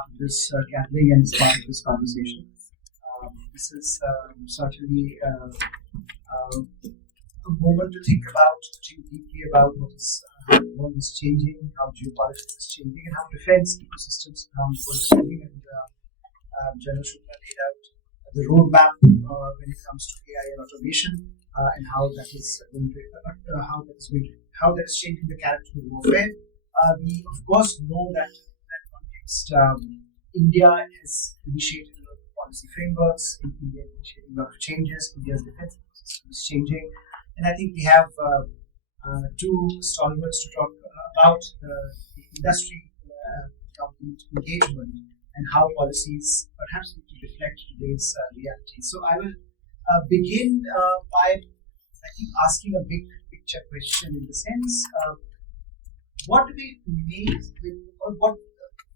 part of this gathering and as part of this conversation. This is certainly a moment to think deeply about what is how the world is changing, how geopolitics is changing, and how defense ecosystems around the world are changing. And General Shukla laid out the roadmap when it comes to AI and automation, and how that is going to how that is changing the character of warfare. We of course know that in that context, India has initiated a lot of policy frameworks. India is initiating a lot of changes. India's defense ecosystem is changing, and I think we have two stalwarts to talk about the industry government engagement and how policies perhaps need to reflect today's reality. So I will begin by, I think, asking a big picture question in the sense, what do we mean with, or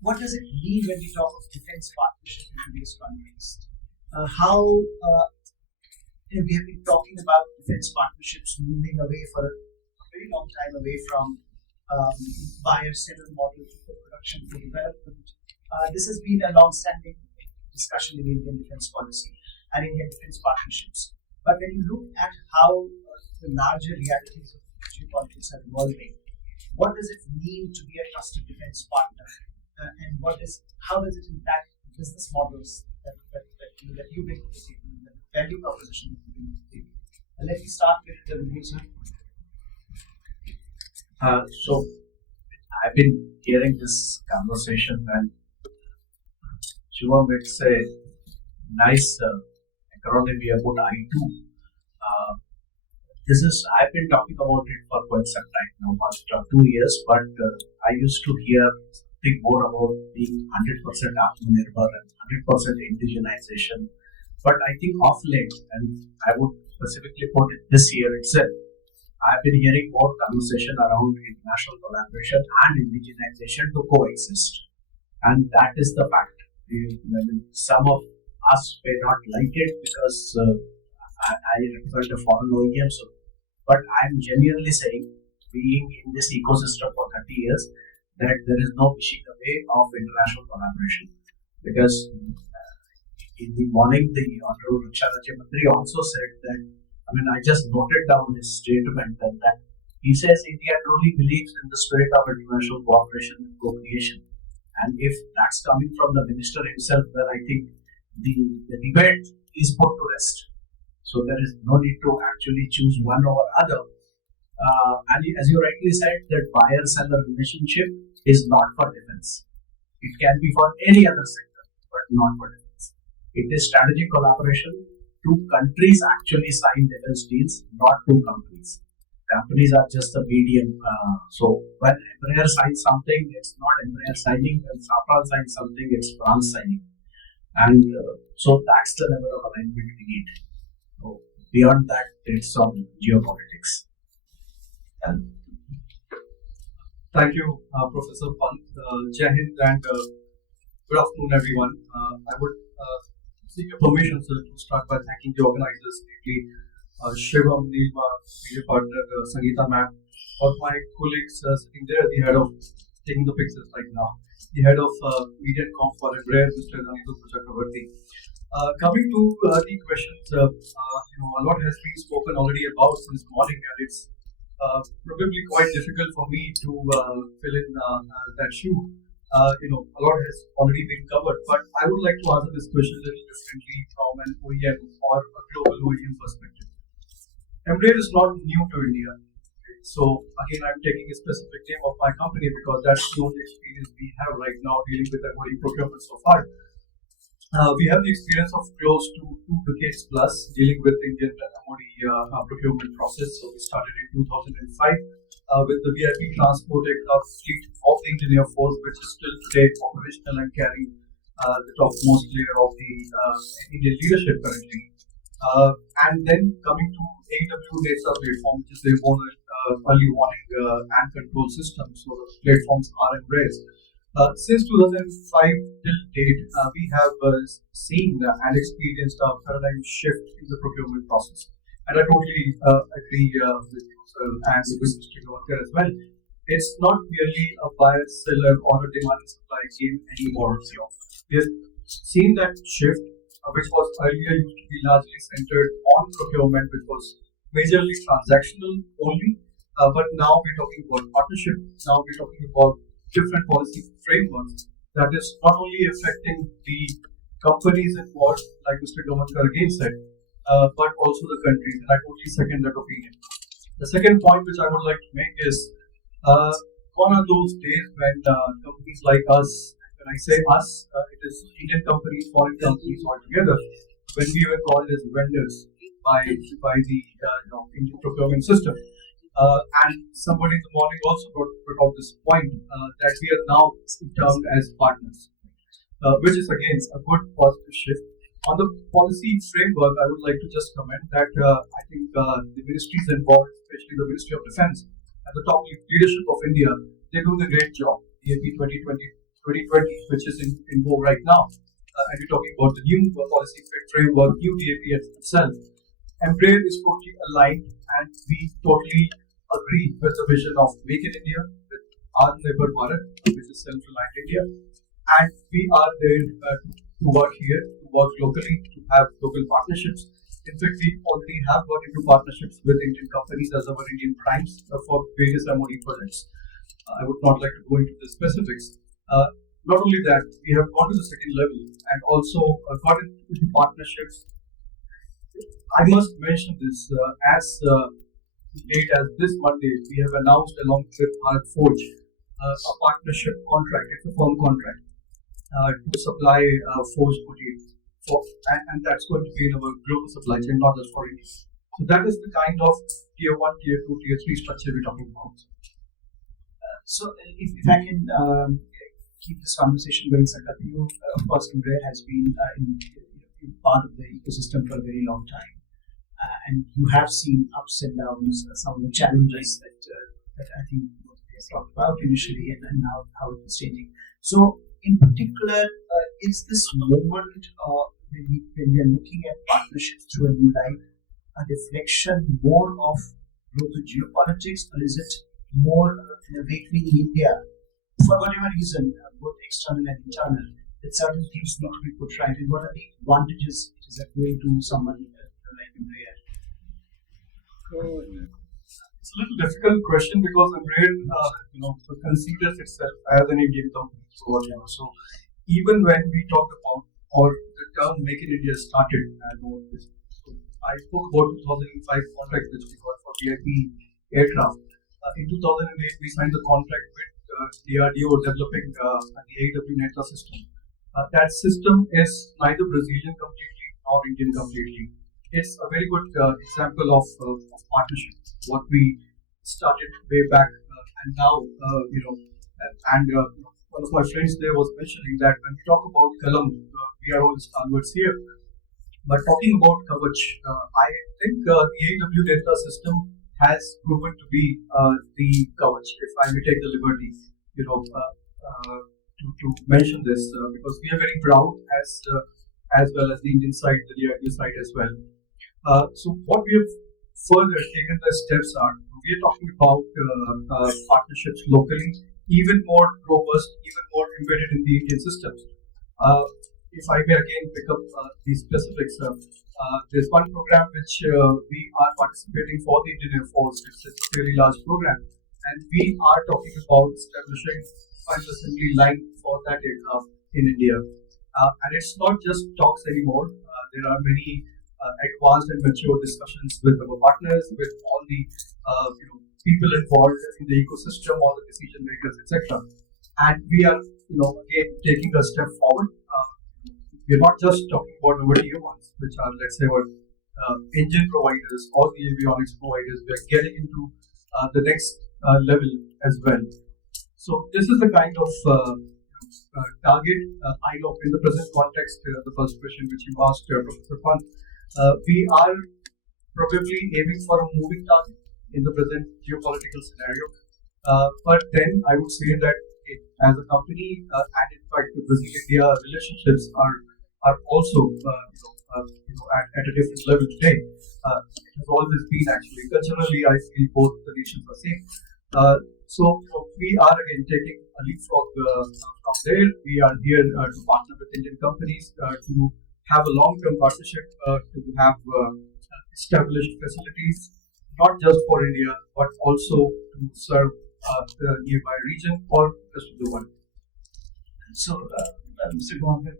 what does it mean when we talk of defense partnership in today's context? We have been talking about defense partnerships moving away for a very long time away from buyer-seller model to co-production, co-development. This has been a long-standing discussion in Indian defense policy and Indian defense partnerships. But when you look at how the larger realities of geopolitics are evolving, what does it mean to be a trusted defense partner, and how does it impact business models that you bring to the table, the value proposition that you bring to the table? Let me start with the review, sir. So I've been hearing this conversation, and Shivam, it's a nice acronym about I2. I've been talking about it for quite some time now, past 2 years, but I used to hear something more about being 100% Atmanirbhar and 100% indigenization. But I think of late, and I would specifically put it this year itself, I've been hearing more conversation around international collaboration and indigenization to coexist. And that is the fact. Some of us may not like it because I represent a foreign OEM, but I'm genuinely saying, being in this ecosystem for 30 years, that there is no wishing away of international collaboration. Because in the morning, the Honorable Raksha Rajya Mantri also said that, I just noted down his statement that he says India truly believes in the spirit of international cooperation and co-creation. And if that's coming from the minister himself, then I think the debate is put to rest. So there is no need to actually choose one over other. And as you rightly said, that buyer-seller relationship is not for defense. It can be for any other sector, but not for defense. It is strategic collaboration. Two countries actually sign defense deals, not two companies. Companies are just a medium. So when Embraer signs something, it's not Embraer signing. When Safran signs something, it's France signing. And so that's the level of alignment we need. So beyond that, it's on geopolitics. Thank you, Professor Pant. Jai Hind and good afternoon, everyone. I would seek your permission, sir, to start by thanking the organizers, namely Shivam, Neelma, media partner Sangeeta ma'am, all my colleagues sitting there, the head of taking the pictures right now, the head of media and comm for Embraer, Mr. Anindra Chakravarti. Coming to the questions, a lot has been spoken already about since morning, and it's probably quite difficult for me to fill in that shoe. A lot has already been covered, but I would like to answer this question a little differently from an OEM or a global OEM perspective. Embraer is not new to India. So again, I'm taking a specific name of my company because that's the only experience we have right now dealing with MOD procurement so far. We have the experience of close to 2 decades plus dealing with Indian MOD procurement process. So we started in 2005 with the VIP transport aircraft fleet of the Indian Air Force, which is still today operational and carrying the topmost layer of the Indian leadership currently. And then coming to AW NESA platform, which is the early warning and control system. So the platforms are embraced. Since 2005 till date, we have seen and experienced a paradigm shift in the procurement process. And I totally agree with you, sir, and the business to Kavach as well. it's not merely a buyer seller or a demand and supply game anymore. We have seen that shift, which was earlier used to be largely centered on procurement, which was majorly transactional only. But now we're talking about partnership. Now we're talking about different policy frameworks that is not only affecting the companies involved, like Mr. Gavankar again said, but also the countries. And I totally second that opinion. The second point which I would like to make is gone are those days when companies like us, when I say us, it is Indian companies, foreign companies altogether, when we were called as vendors by the Indian procurement system. And somebody in the morning also brought out this point that we are now termed as partners, which is again a good positive shift. On the policy framework, I would like to just comment that I think the ministries involved, especially the Ministry of Defense and the top leadership of India, they're doing a great job. DAP 2020, which is in vogue right now, and we're talking about the new policy framework, new DAP itself. Embraer is totally aligned, and we totally agree with the vision of Make in India, with Atmanirbhar Bharat, which is self-reliant India, and we are there to work here, to work locally, to have local partnerships. In fact, we already have got into partnerships with Indian companies as our Indian primes for various MOD projects. I would not like to go into the specifics. Not only that, we have gone to the second level and also got into partnerships. I must mention this as late as this Monday, we have announced along with Bharat Forge a partnership contract. It's a firm contract to supply forged materials, and that's going to be in our global supply chain, not just for India. So that is the kind of tier 1, tier 2, tier 3 structure we're talking about. So if I can keep this conversation going, Sakat, of course, Embraer has been in part of the ecosystem for a very long time. And you have seen ups and downs, some of the challenges that I think we talked about initially, and now how it is changing. So, in particular, is this moment when we are looking at partnerships through a new light a reflection more of global geopolitics, or is it more an awakening in India for whatever reason, both external and internal, that certain things need to be put right, and what are the advantages it is accruing to someone like Embraer? It's a little difficult question because Embraer, considers itself as an Indian company. So even when we talk about, or the term "Make in India" started, so I spoke about 2005 contract which we got for VIP aircraft. In 2008, we signed the contract with DRDO developing the AEW Netra system. That system is neither Brazilian completely nor Indian completely. It's a very good example of partnership. What we started way back, and now, one of my friends there was mentioning that when we talk about Kalam, we are all stalwarts here. But talking about Kavach, I think the AEW data system has proven to be the Kavach, if I may take the liberty, to mention this, because we are very proud as well as the Indian side, the DRDO side as well. So what we have further taken the steps are, we are talking about partnerships locally, even more robust, even more embedded in the Indian systems. If I may again pick up the specifics, there's one program which we are participating for the Indian Air Force. It's a fairly large program, and we are talking about establishing final assembly line for that aircraft in India. And it's not just talks anymore. There are many advanced and mature discussions with our partners, with all the people involved in the ecosystem, all the decision makers, etc. And we are, again taking a step forward. We're not just talking about our tier ones, which are, let's say, our engine providers or the avionics providers. We're getting into the next level as well. So this is the kind of target. I know in the present context, the first question which you asked, Professor Pant, we are probably aiming for a moving target in the present geopolitical scenario. But then I would say that as a company, and in fact the Brazil-India relationships are also at a different level today. It has always been actually. Culturally, I feel both the nations are same. we are again taking a leapfrog from there. We are here to partner with Indian companies to have a long-term partnership, to have established facilities, not just for India, but also to serve the nearby region or rest of the world. So, Mr. Mohammed,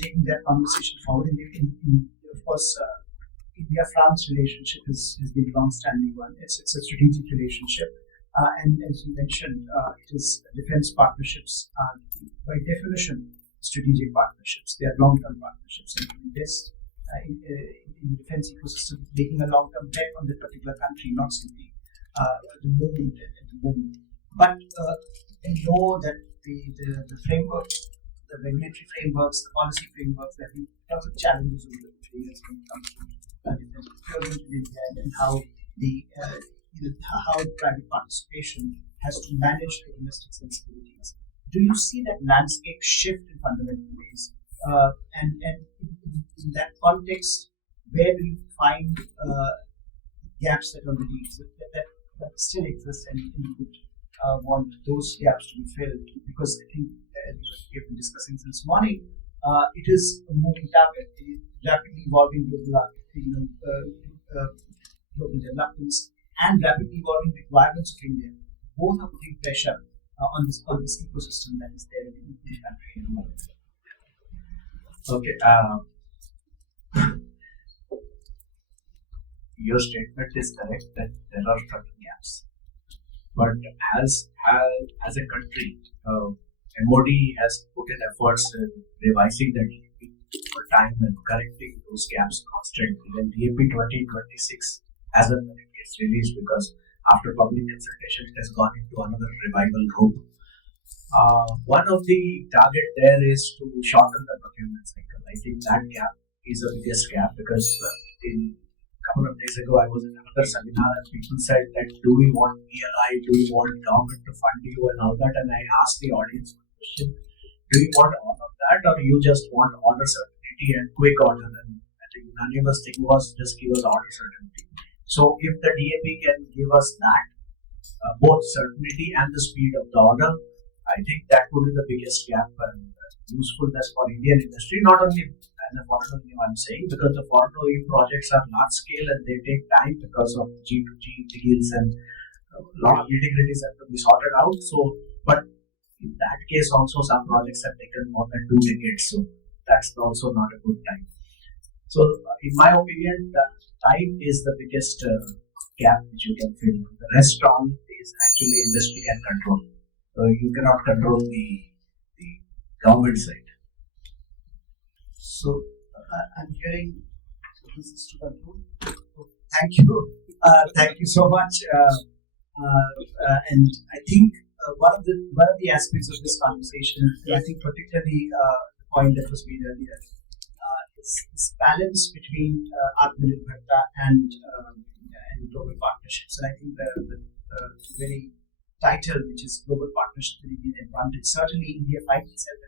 taking that conversation forward, of course, India-France relationship has been a long-standing one. It's a strategic relationship. And as you mentioned, it is defense partnerships are, by definition, strategic partnerships. They are long-term partnerships, and you invest in the defense ecosystem, making a long-term bet on that particular country, not simply at the moment. But we know that the framework, the regulatory frameworks, the policy frameworks, there have been lots of challenges over the years when it comes to defense procurement in India, and how how private participation has to manage the domestic sensibilities. Do you see that landscape shift in fundamental ways? And in that context, where do you find gaps that already exist, that still exist, and you would want those gaps to be filled? Because I think, as we have been discussing since morning, it is a moving target, rapidly evolving global developments and rapidly evolving requirements of India. Both are putting pressure on this ecosystem that is there in the country at the moment. Okay. Your statement is correct that there are certain gaps, but as a country, MOD has put in efforts in revising the DAP over time and correcting those gaps constantly. And DAP 2026 as well when it gets released, because after public consultation it has gone into another revival route. One of the target there is to shorten the procurement cycle. I think that gap is the biggest gap, because in a couple of days ago I was in another seminar and people said that do we want PLI, do we want government to fund you and all that, and I asked the audience one question: do you want all of that, or you just want order certainty and quick order? And I think the unanimous thing was just give us order certainty. So if the DAP can give us that, both certainty and the speed of the order, I think that would be the biggest gap and usefulness for Indian industry, not only as a foreign OEM I'm saying, because the foreign OEM projects are large scale and they take time because of G2G deals and a lot of nitty-gritties have to be sorted out. So, but in that case also some projects have taken more than 2 decades, so that's also not a good time. So in my opinion, the time is the biggest gap which you can fill. The rest all is actually industry can control. You cannot control the government side. So I'm hearing this is to conclude. Thank you so much. And I think one of the aspects of this conversation, I think particularly the point that was made earlier, is this balance between Atmanirbharta and global partnerships. And I think the very title, which is Global Partnership with Indian Advantage, certainly India finds itself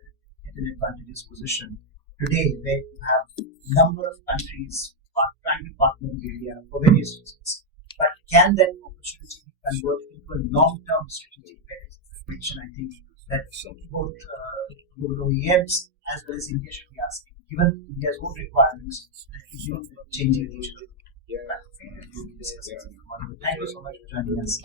at an advantageous position today, where you have a number of countries trying to partner with India for various reasons. But can that opportunity be converted into a long-term strategic direction? I think that both global OEMs as well as India should be asking, given India's own requirements and given the changing nature of the battlefield. Thank you so much for joining us.